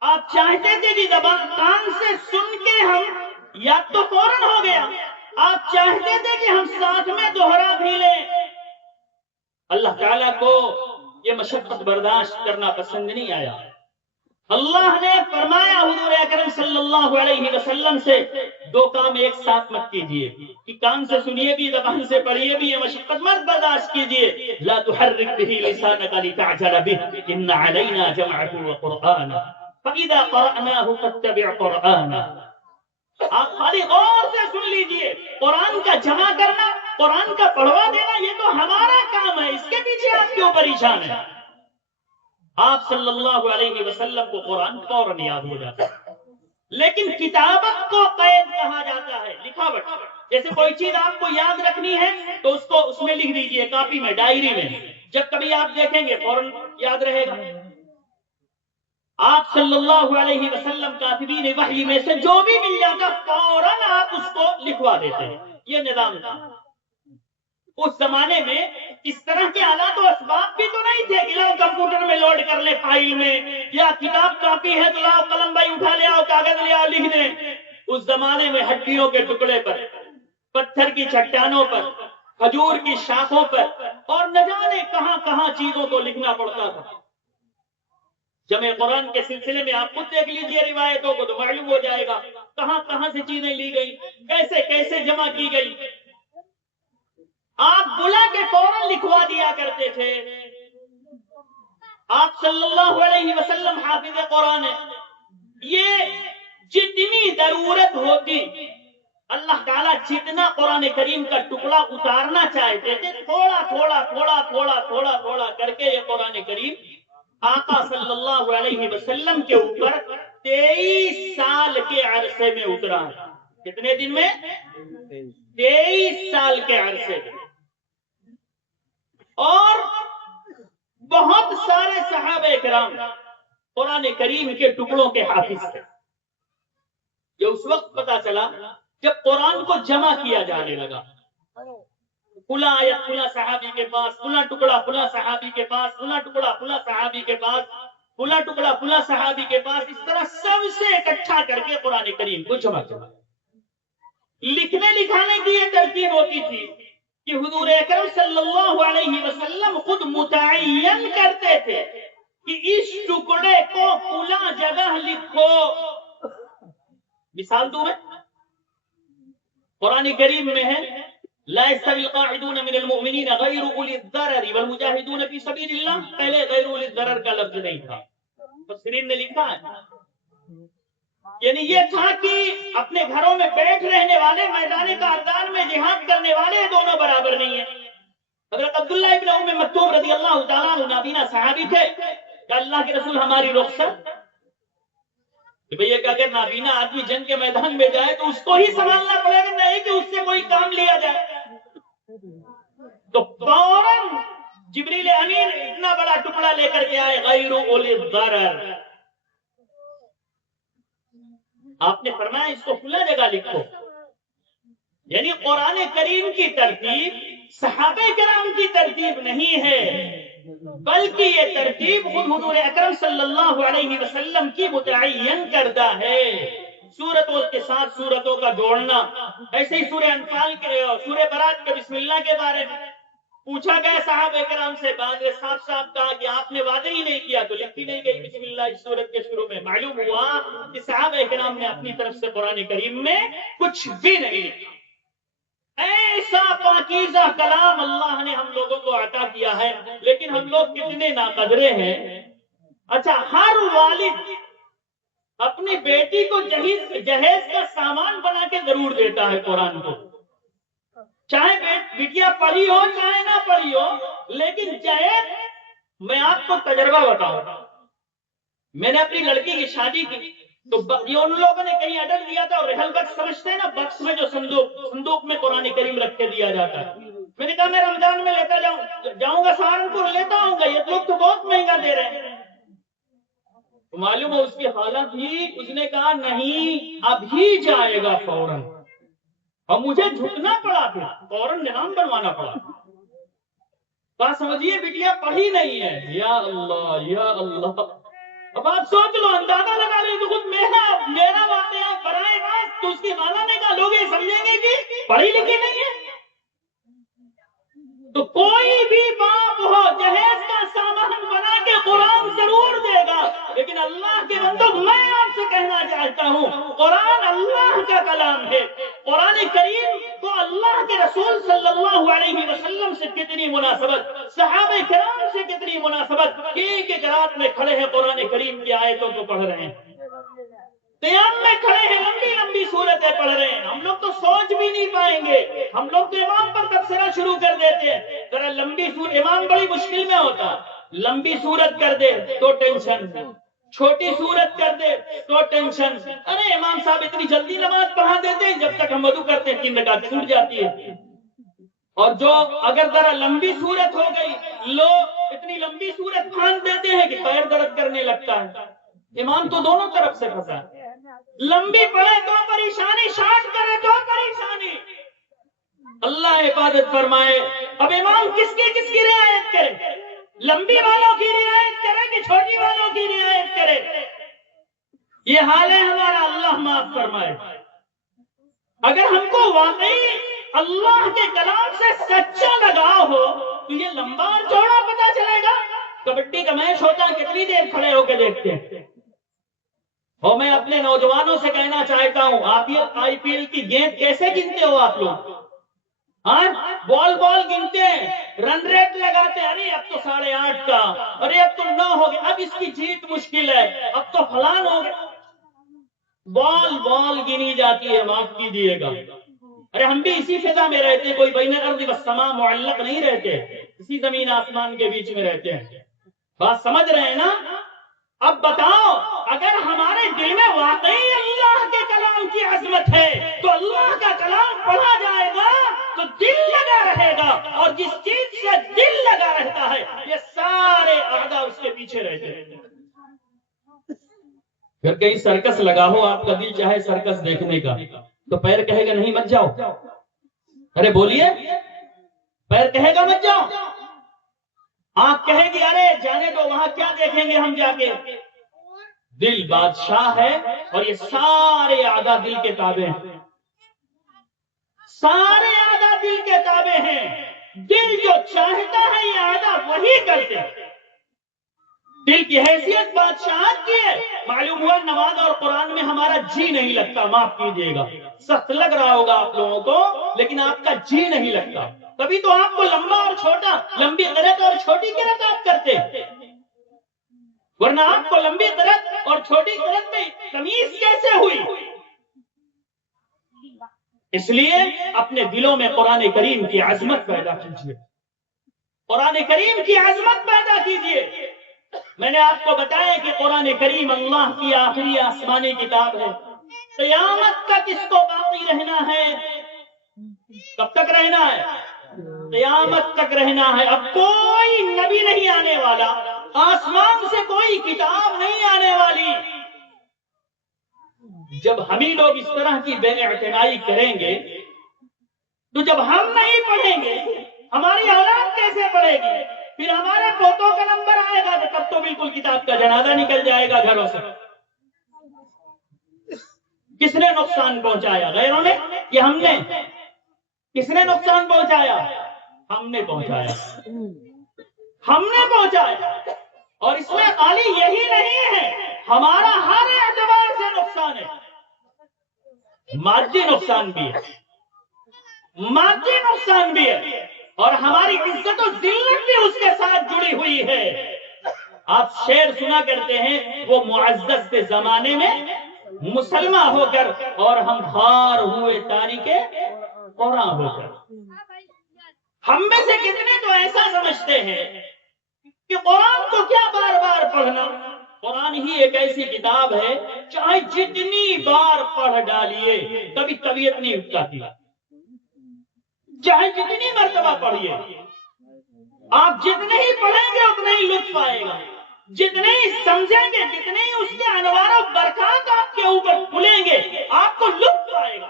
آپ چاہتے تھے کہ زبان کان سے سن کے ہم یاد تو فوراً ہو گیا، آپ چاہتے تھے کہ ہم ساتھ میں دوہرا بھی لیں. اللہ تعالیٰ کو یہ مشقت برداشت کرنا پسند نہیں آیا. اللہ نے فرمایا حضور اکرم صلی اللہ علیہ وسلم سے 2 کام ایک ساتھ مت کیجیے کہ کان سے سنیے بھی زبان سے پڑھیے بھی، یہ مشقت مت برداشت کیجیے. لا تحرک به لسانك لتعجل به ان علينا جمعه وقرآنه فاذا قرأناه فاتبع قرآنه. آپ خالی غور سے سن لیجیے. قرآن کا جمع کرنا، قرآن کا پڑھوا دینا، یہ تو ہمارا کام ہے، اس کے پیچھے آپ کیوں پریشان ہیں؟ آپ صلی اللہ علیہ وسلم کو قرآن فوراً یاد ہو جاتا ہے. لیکن کتابت کو قید کہا جاتا ہے، لکھاوٹ. جیسے کوئی چیز آپ کو یاد رکھنی ہے تو اس کو اس میں لکھ دیجئے، کاپی میں، ڈائری میں، جب کبھی آپ دیکھیں گے فوراً یاد رہے گا. آپ صلی اللہ علیہ وسلم کاتبین وحی میں سے جو بھی مل جاتا فوراً آپ اس کو لکھوا دیتے ہیں. یہ نظام تھا. اس زمانے میں اس طرح کے آلات و اسباب بھی تو نہیں تھے کہ لاؤ کمپیوٹر میں لوڈ کر لے فائل میں، یا کتاب کاپی ہے تو لاؤ قلم بھائی اٹھا لے آؤ، کاغذ لے آؤ لکھ دیں. اس زمانے میں ہڈیوں کے ٹکڑے پر، پتھر کی چٹانوں پر، کھجور کی شاخوں پر، اور نہ جانے کہاں کہاں چیزوں کو لکھنا پڑتا تھا. جمع قرآن کے سلسلے میں آپ خود دیکھ لیجئے روایتوں کو تو معلوم ہو جائے گا کہاں کہاں سے چیزیں لی گئی، کیسے کیسے جمع کی گئی. آپ بلا کے فوراً لکھوا دیا کرتے تھے. آپ صلی اللہ علیہ وسلم حافظ قرآن ہے. یہ جتنی ضرورت ہوتی، اللہ تعالیٰ جتنا قرآن کریم کا ٹکڑا اتارنا چاہتے تھے، تھوڑا تھوڑا تھوڑا تھوڑا تھوڑا تھوڑا کر کے یہ قرآن کریم آقا صلی اللہ علیہ وسلم کے اوپر 23 سال کے عرصے میں اترا. کتنے دن میں؟ 23 سال کے عرصے میں. اور بہت سارے صحابہ کرام قرآن کریم کے ٹکڑوں کے حافظ تھے. یہ اس وقت پتا چلا جب قرآن کو جمع کیا جانے لگا. فلاں آیت فلاں صحابی کے پاس، فلاں ٹکڑا فلاں صحابی کے پاس، فلاں ٹکڑا فلاں صحابی کے پاس، فلاں ٹکڑا فلاں صحابی کے پاس. اس طرح سب سے اکٹھا کر کے قرآن کریم کو جمع کیا. لکھنے لکھانے کی یہ ترتیب ہوتی تھی کہ حضور اکرم صلی اللہ علیہ وسلم خود متعین کرتے تھے کہ اس ٹکڑے کو فلاں جگہ لکھو. مثال دوں میں، قرآن کریم میں ہے لا يستوي القاعدون من المؤمنین غیر اولی الضرر والمجاہدون فی سبیل اللہ. پہلے غیر اولی الضرر کا لفظ نہیں تھا، مفسرین نے لکھا ہے یعنی یہ تھا کہ اپنے گھروں میں بیٹھ رہنے والے، میدان کارزان میں جہاد کرنے والے دونوں برابر نہیں ہیں. حضرت عبداللہ ابن ام مکتوم رضی اللہ تعالیٰ عنہ نابینا صحابی تھے کہ اللہ کے رسول ہماری رخصت. کہ بھئی یہ اگر نابینا آدمی جنگ کے میدان میں جائے تو اس کو ہی سنبھالنا پڑے گا، نہیں کہ اس سے کوئی کام لیا جائے. تو فوراً جبریل امین اتنا بڑا ٹکڑا لے کر کے آئے غیر اولی الضرر. آپ نے فرمایا اس کو فلاں جگہ لکھو. یعنی قرآن کریم کی ترتیب صحابہ کرام کی ترتیب نہیں ہے، بلکہ یہ ترتیب خود حضور اکرم صلی اللہ علیہ وسلم کی متعین کردہ ہے. سورتوں کے ساتھ سورتوں کا جوڑنا. ایسے ہی سورہ انفال کے، سورہ برات کے بسم اللہ کے بارے میں پوچھا گیا صحابہ کرام سے، بعد میں صاف صاف کہا کہ آپ نے وعدہ ہی نہیں کیا تو لکھی نہیں گئی بسم اللہ اس سورت کے شروع میں. معلوم ہوا کہ صحابہ کرام نے اپنی طرف سے قرآن کریم میں کچھ بھی نہیں لکھا. ایسا پاکیزہ کلام اللہ نے ہم لوگوں کو عطا کیا ہے، لیکن ہم لوگ کتنے ناقدرے ہیں. اچھا، ہر والد اپنی بیٹی کو جہیز کا سامان بنا کے ضرور دیتا ہے قرآن کو، چاہے بیٹیا پڑھی ہو چاہے نہ پڑھی ہو. لیکن جہیز، میں آپ کو تجربہ بتاؤں، میں نے اپنی لڑکی کی شادی کی تو یہ ان لوگوں نے کہیں آرڈر دیا تھا، اور رحل بکس سمجھتے ہیں نا، بکس میں جو صندوق میں قرآن کریم رکھ کے دیا جاتا ہے. میں نے کہا میں رمضان میں لیتا جاؤں گا سہارنپور لیتا آؤں گا، یہ لوگ تو بہت مہنگا دے رہے ہیں. معلوم ہے اس کی حالت ہی، اس نے کہا نہیں ابھی جائے گا فوراً. اور مجھے جھکنا پڑا، پھر فوراً نظام بنوانا پڑا. بات سمجھیے، بٹیا پڑھی نہیں ہے. یا اللہ یا اللہ. اب آپ سوچ لو، اندازہ لگا لیں تو خود میرا واقعہ برائے راست تو اس کی مانا نے کہا لوگ یہ سمجھیں گے کہ پڑھی لکھی نہیں ہے. تو کوئی بھی باپ ہو جہیز کا سامان بنا کے قرآن ضرور دے گا، لیکن اللہ کے بندو میں آپ سے کہنا چاہتا ہوں قرآن اللہ کا کلام ہے. قرآن کریم کو اللہ کے رسول صلی اللہ علیہ وسلم سے کتنی مناسبت، صحابہ کرام سے کتنی مناسبت. ایک ایک رات میں کھڑے ہیں قرآن کریم کی آیتوں کو پڑھ رہے ہیں، قیام میں کھڑے ہیں لمبی لمبی صورتیں پڑھ رہے ہیں. ہم لوگ تو سوچ بھی نہیں پائیں گے، ہم لوگ تو امام پر تبصرہ شروع کر دیتے ہیں. ذرا لمبی صورت، امام بڑی مشکل میں ہوتا، لمبی صورت کر دے تو ٹینشن، چھوٹی صورت کر دے تو ٹینشن. ارے امام صاحب اتنی جلدی نماز پڑھا دیتے ہیں، جب تک ہم وضو کرتے ہیں 3 رکعت چھوٹ جاتی ہے. اور جو اگر ذرا لمبی صورت ہو گئی، لوگ اتنی لمبی صورت پھانس دیتے ہیں کہ پیر درد کرنے لگتا ہے. امام تو دونوں طرف سے پھنسا، لمبی پڑھے تو پریشانی، شارٹ کرے تو پریشانی. اللہ حفاظت فرمائے. اب امام کس کی رعایت کرے؟ لمبی والوں کی رعایت کرے کہ چھوٹی والوں کی رعایت کرے؟ یہ حال ہے ہمارا، اللہ معاف فرمائے. اگر ہم کو واقعی اللہ کے کلام سے سچا لگاؤ ہو تو یہ لمبا اور چوڑا پتا چلے گا. کبڈی کا میچ ہوتا ہے، کتنی دیر کھڑے ہو کے دیکھتے ہیں. اور میں اپنے نوجوانوں سے کہنا چاہتا ہوں، آئی پی ایل کی گیند کیسے گنتے ہو آپ لوگ؟ بال گنتے ہیں، رن ریٹ لگاتے ہیں. ارے اب تو 8.5 کا، ارے اب تو 9 ہو گیا، اب اس کی جیت مشکل ہے، اب تو فلان ہو گیا. بال گنی جاتی ہے، معاف کیجیے گا. ارے ہم بھی اسی فضا میں رہتے ہیں، کوئی بین الارض والسماء معلق نہیں رہتے، اسی زمین آسمان کے بیچ میں رہتے ہیں. بات سمجھ رہے ہیں نا؟ اب بتاؤ، اگر ہمارے دل میں واقعی اللہ کے کلام کی عظمت ہے تو اللہ کا کلام پڑھا جائے گا تو دل لگا رہے گا، اور جس چیز سے دل لگا رہتا ہے یہ سارے اعضاء اس کے پیچھے رہتے ہیں. پھر کہیں سرکس لگا ہو، آپ کا دل چاہے سرکس دیکھنے کا، تو پیر کہے گا نہیں مت جاؤ. ارے بولیے، پیر کہے گا مت جاؤ، آنکھ کہے گی ارے جانے دو، وہاں کیا دیکھیں گے ہم جا کے. دل بادشاہ ہے، اور یہ سارے اعضاء دل کے تابع ہیں. سارے اعضاء دل کے تابع ہیں. دل جو چاہتا ہے یہ اعضاء وہی کرتے ہیں. دل کی حیثیت بادشاہت کی ہے. معلوم ہوا نماز اور قرآن میں ہمارا جی نہیں لگتا، معاف کیجیے گا، سخت لگ رہا ہوگا آپ لوگوں کو، لیکن آپ کا جی نہیں لگتا. تبھی تو آپ کو لمبا اور چھوٹا، لمبی قرت اور چھوٹی قرت آپ کرتے، ورنہ آپ کو لمبی قرت اور چھوٹی قرت میں تمیز کیسے ہوئی؟ اس لیے اپنے دلوں میں قرآن کریم کی عظمت پیدا کیجیے، قرآن کریم کی عظمت پیدا کیجیے. میں نے آپ کو بتایا کہ قرآن کریم اللہ کی آخری آسمانی کتاب ہے. قیامت تک اس کو باقی رہنا ہے. کب تک رہنا ہے؟ قیامت تک رہنا ہے. اب کوئی نبی نہیں آنے والا، آسمان سے کوئی کتاب نہیں آنے والی. جب ہم ہی لوگ اس طرح کی بے اعتنائی کریں گے، تو جب ہم نہیں پڑھیں گے ہماری اولاد کیسے پڑھے گی؟ پھر ہمارے پوتوں کا نمبر آئے گا تو تب تو بالکل کتاب کا جنازہ نکل جائے گا گھروں سے. کس نے نقصان پہنچایا؟ غیروں نے یا ہم نے؟ کس نے نقصان پہنچایا؟ ہم نے پہنچایا، ہم نے پہنچایا. اور اس میں خالی یہی نہیں ہے، ہمارا ہر اعتبار سے نقصان ہے. مادی نقصان بھی ہے، مادی نقصان بھی ہے، اور ہماری عزت و ذلت بھی اس کے ساتھ جڑی ہوئی ہے. آپ شعر سنا کرتے ہیں، وہ معزز کے زمانے میں مسلمہ ہو کر اور ہم خار ہوئے تاریخ قرآن ہو کر. ہم میں سے کتنے تو ایسا سمجھتے ہیں کہ قرآن کو کیا بار بار پڑھنا. قرآن ہی ایک ایسی کتاب ہے چاہے جتنی بار پڑھ ڈالیے کبھی طبیعت نہیں اٹھاتی. چاہے جتنی مرتبہ پڑھیے، آپ جتنے ہی پڑھیں گے اتنا ہی لطف آئے گا، جتنے ہی سمجھیں گے جتنے ہی اس کے انوار و برکات آپ کے اوپر کھلیں گے آپ کو لطف آئے گا.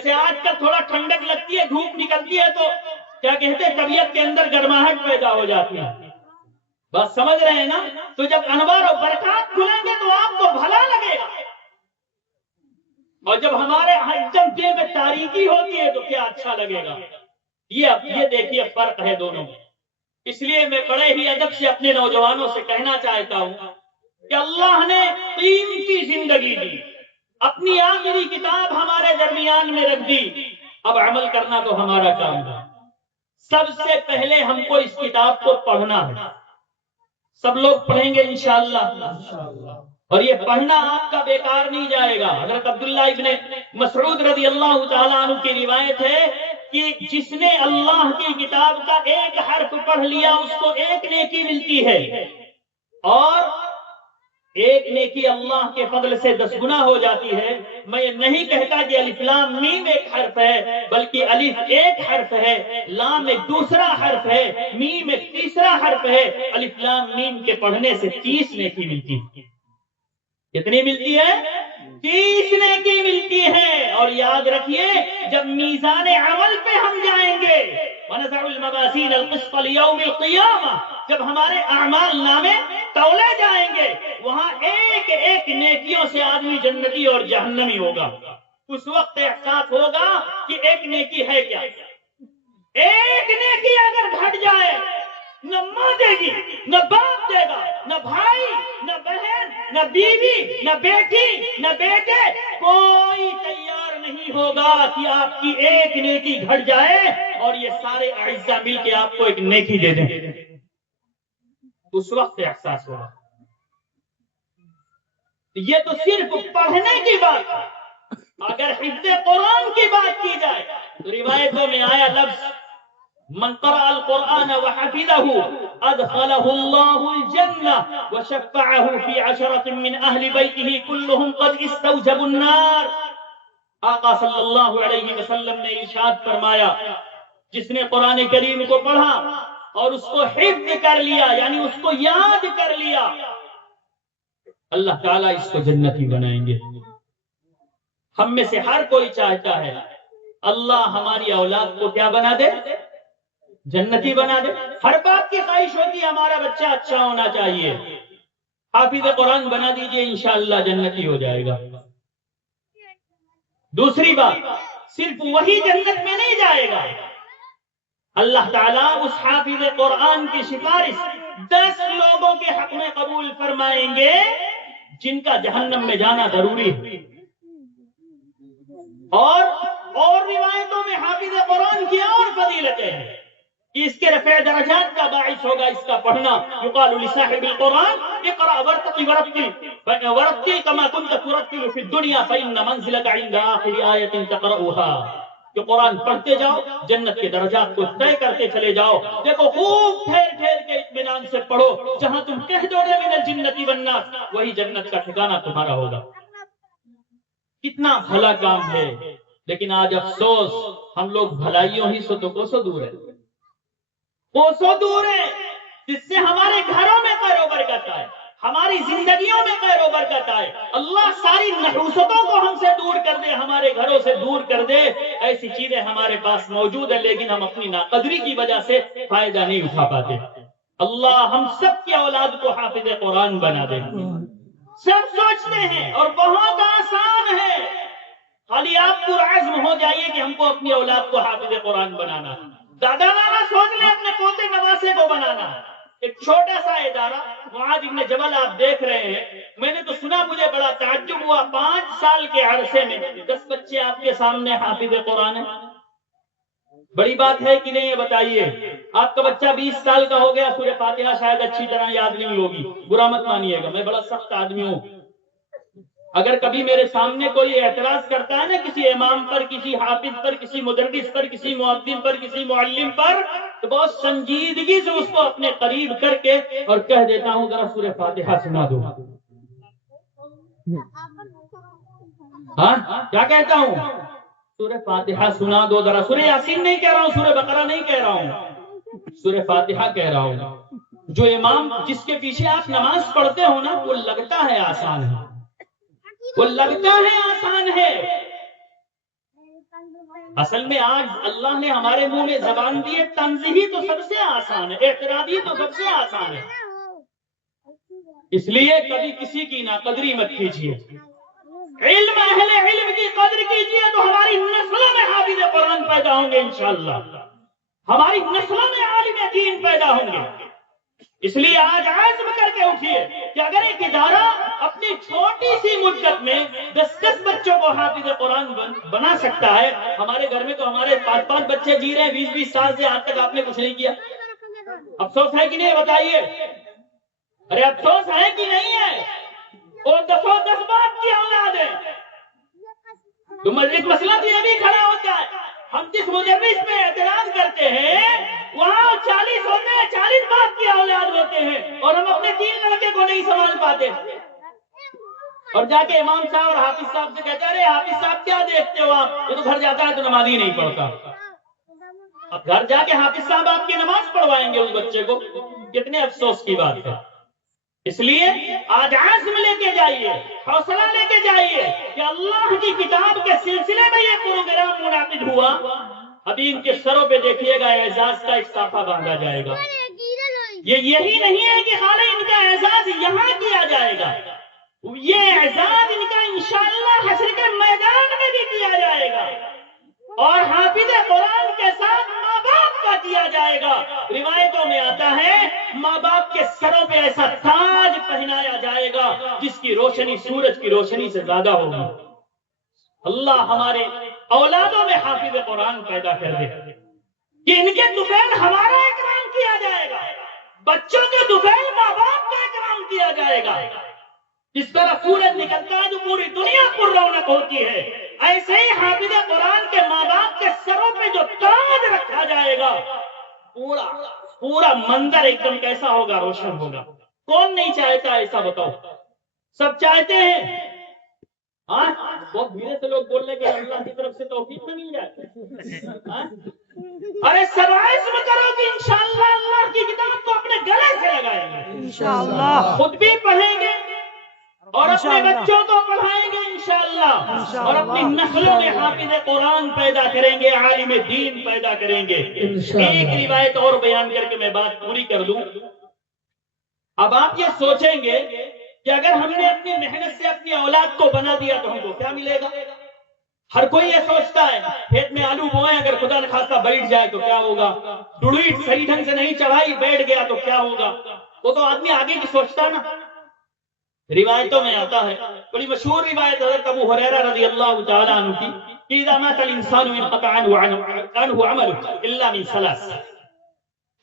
جیسے آج کل تھوڑا ٹھنڈک لگتی ہے، دھوپ نکلتی ہے تو کیا کہتے ہیں طبیعت کے اندر گرماہٹ پیدا ہو جاتی ہے، بس سمجھ رہے ہیں نا؟ تو جب انوار و برکات کھلیں گے تو آپ کو بھلا لگے گا، اور جب ہمارے جب دل میں تاریکی ہوتی ہے تو کیا اچھا لگے گا۔ یہ دیکھیے فرق ہے دونوں میں۔ اس لیے میں بڑے ہی ادب سے اپنے نوجوانوں سے کہنا چاہتا ہوں کہ اللہ نے قیمتی زندگی دی، اپنی آخری کتاب ہمارے درمیان میں رکھ دی، اب عمل کرنا تو ہمارا کام ہے۔ سب سے پہلے ہم کو اس کتاب کو پڑھنا ہے، سب لوگ پڑھیں گے انشاءاللہ، اور یہ پڑھنا آپ کا بیکار نہیں جائے گا۔ حضرت عبداللہ ابن مسعود رضی اللہ تعالیٰ عنہ کی روایت ہے کہ جس نے اللہ کی کتاب کا ایک حرف پڑھ لیا اس کو ایک نیکی ملتی ہے، اور ایک نیکی اللہ کے فضل سے 10 گنا ہو جاتی ہے۔ میں یہ نہیں کہتا کہ الف لام میم ایک حرف ہے، بلکہ الف ایک حرف ہے، لام ایک دوسرا حرف ہے، میم ایک تیسرا حرف ہے۔ الف لام میم کے پڑھنے سے 30 نیکی ملتی ہے۔ کتنی ملتی ہے؟ 30 نیکی ملتی ہے۔ اور یاد رکھیے جب میزان عمل پہ ہم جائیں گے، وَنَزَعُ الْمَوَازِينَ الْقِسْطَ لِيَوْمِ الْقِيَامَةِ، جب ہمارے اعمال نامے تولے جائیں گے، وہاں ایک ایک نیکیوں سے آدمی جنتی اور جہنمی ہوگا۔ اس وقت احساس ہوگا کہ ایک نیکی ہے کیا۔ ایک نیکی اگر گھٹ جائے، نہ ماں دے گی، نہ باپ دے گا، نہ بھائی، نہ بہن، نہ بیوی، نہ بیٹی، نہ بیٹے، کوئی تیار نہیں ہوگا کہ آپ کی ایک نیکی گھٹ جائے اور یہ سارے اعزاء مل کے آپ کو ایک نیکی دے دیں۔ اس وقت احساس ہوگا۔ یہ تو صرف پڑھنے کی بات ہے۔ اگر حفظ قرآن کی بات کی جائے تو روایتوں میں آیا لفظ من قرأ القرآن وحفظه أدخله الله الجنة وشفعه في 10 من أهل بيته كلهم قد استوجبوا النار۔ آقا صلی اللہ علیہ وسلم نے ارشاد فرمایا جس نے قرآن کریم کو پڑھا اور اس کو حفظ کر لیا، یعنی اس کو یاد کر لیا، اللہ تعالیٰ اس کو جنتی بنائیں گے۔ ہم میں سے ہر کوئی چاہتا ہے اللہ ہماری اولاد کو کیا بنا دے؟ جنتی بنا دے۔ ہر بات کی خواہش ہوتی ہے ہمارا بچہ اچھا ہونا چاہیے، حافظ قرآن بنا دیجئے انشاءاللہ جنتی ہو جائے گا۔ دوسری بات، صرف وہی جنت میں نہیں جائے گا، اللہ تعالیٰ اس حافظ قرآن کی سفارش 10 لوگوں کے حق میں قبول فرمائیں گے جن کا جہنم میں جانا ضروری ہے۔ اور روایتوں میں حافظ قرآن کی اور فضیلتیں ہیں کہ اس کے رفع درجات کا باعث ہوگا اس کا پڑھنا۔ یقال لصاحب القرآن اقرأ ورتل كما كنت ترتل في الدنيا فإن منزلك عند آخر آية تقرأها، کہ قرآن پڑھتے جاؤ، جنت کے درجات کو طے کرتے چلے جاؤ۔ دیکھو خوب ٹھہر ٹھہر کے اطمینان سے پڑھو، جہاں تم کہہ دو گے من الجنة والناس وہی جنت کا ٹھکانہ تمہارا ہوگا۔ کتنا بھلا کام ہے، لیکن آج افسوس ہم لوگ بھلائیوں ہی سے تو کوسوں دور ہیں، کوسوں دور ہیں، جس سے ہمارے گھروں میں خیر و برکت آئے، ہماری زندگیوں میں خیر و برکت آئے، اللہ ساری نحوستوں کو ہم سے دور کر دے، ہمارے گھروں سے دور کر دے۔ ایسی چیزیں ہمارے پاس موجود ہیں لیکن ہم اپنی ناقدری کی وجہ سے فائدہ نہیں اٹھا پاتے۔ اللہ ہم سب کی اولاد کو حافظ قرآن بنا دے۔ سب سوچتے ہیں اور بہت آسان ہے، خالی آپ پرعزم ہو جائیے کہ ہم کو اپنی اولاد کو حافظ قرآن بنانا، دادا نانا سوچ لیں اپنے پوتے نواسے کو بنانا۔ ایک چھوٹا سا ادارہ معاذ بن جبل آپ دیکھ رہے ہیں، میں نے تو سنا مجھے بڑا تعجب ہوا، 5 سال کے عرصے میں 10 بچے آپ کے سامنے حافظ قرآن ہیں۔ بڑی بات ہے کہ نہیں یہ بتائیے؟ آپ کا بچہ 20 سال کا ہو گیا، سورہ فاتحہ شاید اچھی طرح یاد نہیں ہوگی، برا مت مانیے گا، میں بڑا سخت آدمی ہوں۔ اگر کبھی میرے سامنے کوئی اعتراض کرتا ہے نا کسی امام پر، کسی حافظ پر، کسی مدرس پر، کسی مؤذن پر، کسی معلم پر، تو بہت سنجیدگی سے اس کو اپنے قریب کر کے اور کہہ دیتا ہوں ذرا سورہ فاتحہ سنا دو۔ ہاں کیا کہتا ہوں؟ سورہ فاتحہ سنا دو ذرا۔ سورہ یاسین نہیں کہہ رہا ہوں، سورہ بقرہ نہیں کہہ رہا ہوں، سورہ فاتحہ کہہ رہا ہوں۔ جو امام جس کے پیچھے آپ نماز پڑھتے ہو نا، وہ لگتا ہے آسان ہے، وہ لگتا ہے آسان ہے، اصل میں آج اللہ نے ہمارے منہ میں زبان دی ہے، تنزیہی تو سب سے آسان ہے، اعتراضی تو سب سے آسان ہے، اس لیے کبھی کسی کی ناقدری مت کیجیے، علم اہل علم کی قدر کیجیے تو ہماری نسلوں میں حافظ قرآن پیدا ہوں گے انشاءاللہ، ہماری نسلوں میں عالم دین پیدا ہوں گے۔ اس لیے آج عزم کر کے اٹھیے کہ اگر ایک ادارہ اپنی چھوٹی سی مدت میں 10 بچوں کو حافظ قرآن بنا سکتا ہے، ہمارے گھر میں تو ہمارے 5 بچے جی رہے ہیں 20 سال سے، آج تک آپ نے کچھ نہیں کیا، افسوس ہے کہ نہیں بتائیے؟ ارے افسوس ہے کہ نہیں ہے؟ اور 10 باپ کی اولاد ہے تو ایک مسئلہ تو یہ بھی کھڑا ہوتا ہے، ہم جس مدرس پہ اعتراض کرتے ہیں وہاں 40 ہوتے ہیں، 40 باپ کی اولاد ہوتے ہیں، اور ہم اپنے 3 لڑکے کو نہیں سنبھال پاتے، اور جا کے امام صاحب اور حافظ صاحب سے کہتے ہیں ارے حافظ صاحب کیا دیکھتے ہو آپ، یہ تو گھر جاتا ہے تو نماز ہی نہیں پڑھتا۔ اب گھر جا کے حافظ صاحب آپ کی نماز پڑھوائیں گے اس بچے کو، کتنے افسوس کی بات ہے۔ اس لیے آج عزم لے کے جائیے، حوصلہ لے کے جائیے کہ اللہ کی کتاب کے سلسلے میں یہ پروگرام منعقد ہوا، ابھی ان کے سروں پہ دیکھیے گا اعزاز کا ایک صافہ باندھا جائے گا۔ یہی نہیں ہے کہ خالی ان کا اعزاز یہاں کیا جائے گا، یہ اعزاز ان کا انشاءاللہ حشر کے میدان میں بھی کیا جائے گا، اور حافظ قرآن کے ساتھ ماں باپ کا کیا جائے گا۔ روایتوں میں آتا ہے ماں باپ کے سروں پہ ایسا تاج پہنایا جائے گا جس کی روشنی سورج کی روشنی سے زیادہ ہوگی۔ اللہ ہمارے اولادوں میں حافظ قرآن پیدا کر دے کہ ان کے دوپہر ہمارا اکرام کیا جائے گا، بچوں کے دوپہر ماں باپ کا اکرام کیا جائے گا۔ جس طرح سورج نکلتا ہے جو پوری دنیا پر رونق ہوتی ہے، ایسے ہی حافظ قرآن کے ماں باپ کے سروں پہ جو تاج رکھا جائے گا، پورا منظر ایک دم کیسا ہوگا؟ روشن ہوگا۔ کون نہیں چاہتا ایسا؟ بتاؤ، سب چاہتے ہیں۔ ہاں بہت دھیرے سے لوگ بول رہے کہ اللہ کی طرف سے توفیق نہ مل جائے۔ ارے سب عزم کرو کہ انشاءاللہ اللہ کی کتاب کو اپنے گلے سے لگائیں گے انشاءاللہ، خود بھی پڑھیں گے اور اپنے بچوں کو پڑھائیں گے انشاءاللہ، اور اپنی نسلوں میں حافظ قرآن پیدا کریں گے، عالم دین پیدا کریں گے۔ ایک روایت اور بیان کر کے میں بات پوری کر دوں۔ اب آپ یہ سوچیں گے کہ اگر ہم نے اپنی محنت سے اپنی اولاد کو بنا دیا تو ہم کو کیا ملے گا؟ ہر کوئی یہ سوچتا ہے کھیت میں آلو بوئیں، اگر خدا نخواستہ بیٹھ جائے تو کیا ہوگا؟ ڈڑی صحیح ڈھنگ سے نہیں چڑھائی بیٹھ گیا تو کیا ہوگا؟ وہ تو آدمی آگے کی سوچتا نا۔ روایتوں میں آتا ہے، بڑی مشہور روایت حضرت ابو ہریرہ رضی اللہ تعالیٰ عنہ کی کہ اذا مات الانسان انقطع عنه عمله الا من ثلاث،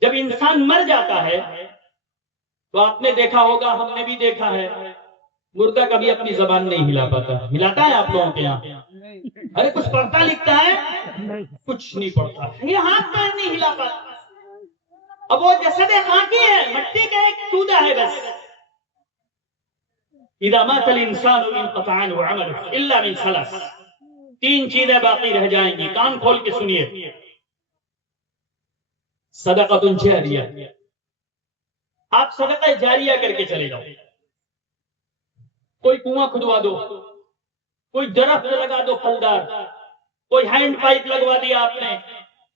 جب انسان مر جاتا ہے تو آپ نے دیکھا ہوگا، ہم نے بھی دیکھا ہے، مردہ کبھی اپنی زبان نہیں ہلا پاتا۔ ہلاتا ہے آپ لوگوں کے یہاں؟ ارے کچھ پڑھتا لکھتا ہے؟ کچھ نہیں پڑھتا، یہ ہاتھ پیر نہیں ہلا پاتا۔ اب وہ جسد خاکی ہے، مٹی کا ایک تودا ہے بس۔ اذا مات الانسان انقطع عنه عمله الا من ثلاث، 3 چیزیں باقی رہ جائیں گی، کان کھول کے سنیے۔ صدقۃ جاریہ، آپ صدقہ جاریہ کر کے چلے جاؤ، کوئی کنواں کھدوا دو، کوئی درخت لگا دو پھلدار، کوئی ہینڈ پائپ لگوا دیا آپ نے،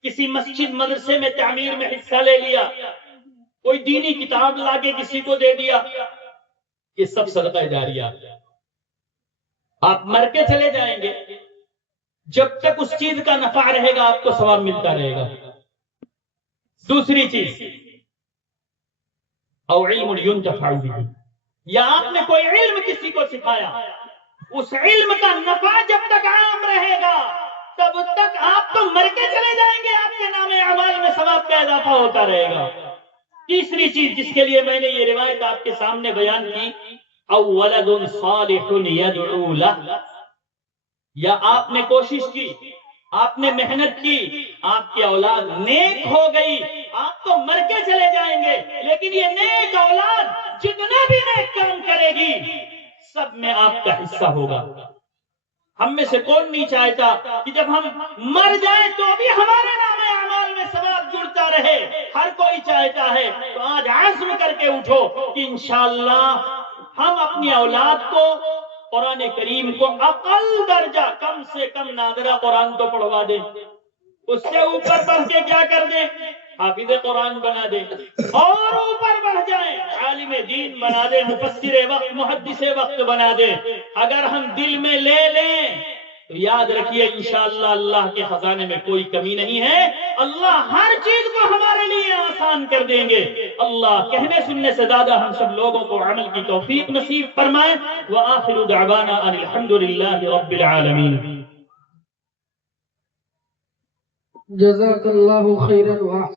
کسی مسجد مدرسے میں تعمیر میں حصہ لے لیا، کوئی دینی کتاب لا کے کسی کو دے دیا، یہ سب صدقہ جاریہ۔ آپ مر کے چلے جائیں گے، جب تک اس چیز کا نفع رہے گا آپ کو ثواب ملتا رہے گا۔ دوسری چیز، او علم ينتفع به، یا آپ نے کوئی علم کسی کو سکھایا، اس علم کا نفع جب تک عام رہے گا تب تک آپ تو مر کے چلے جائیں گے، آپ کے نام اعمال میں ثواب کا اضافہ ہوتا رہے گا۔ تیسری چیز جس کے لیے میں نے یہ روایت آپ کے سامنے بیان کی، او ولد صالح يدعو له، یا آپ نے کوشش کی، آپ نے محنت کی، آپ کی اولاد نیک ہو گئی، آپ تو مر کے چلے جائیں گے، لیکن یہ نیک اولاد جتنا بھی نیک کام کرے گی سب میں آپ کا حصہ ہوگا۔ ہم میں سے کون نہیں چاہتا کہ جب ہم مر جائیں تو بھی ہمارے نام اعمال میں ثواب جڑتا رہے؟ ہر کوئی چاہتا ہے۔ تو آج عزم کر کے اٹھو کہ انشاءاللہ ہم اپنی اولاد کو قرآن کریم کو اقل درجہ کم سے کم نادرہ قرآن تو پڑھوا دے، اس سے اوپر بڑھ کے کیا کر دیں، حافظ قرآن بنا دیں، اور اوپر بڑھ جائیں عالم دین بنا دیں، مفسر وقت محدث وقت بنا دیں۔ اگر ہم دل میں لے لیں تو یاد رکھیے انشاءاللہ اللہ کے خزانے میں کوئی کمی نہیں ہے، اللہ ہر چیز کو ہمارے لیے آسان کر دیں گے۔ اللہ کہنے سننے سے زیادہ ہم سب لوگوں کو عمل کی توفیق نصیب فرمائے۔ وآخر دعوانا ان الحمدللہ رب العالمین۔ جزاک اللہ خیرا۔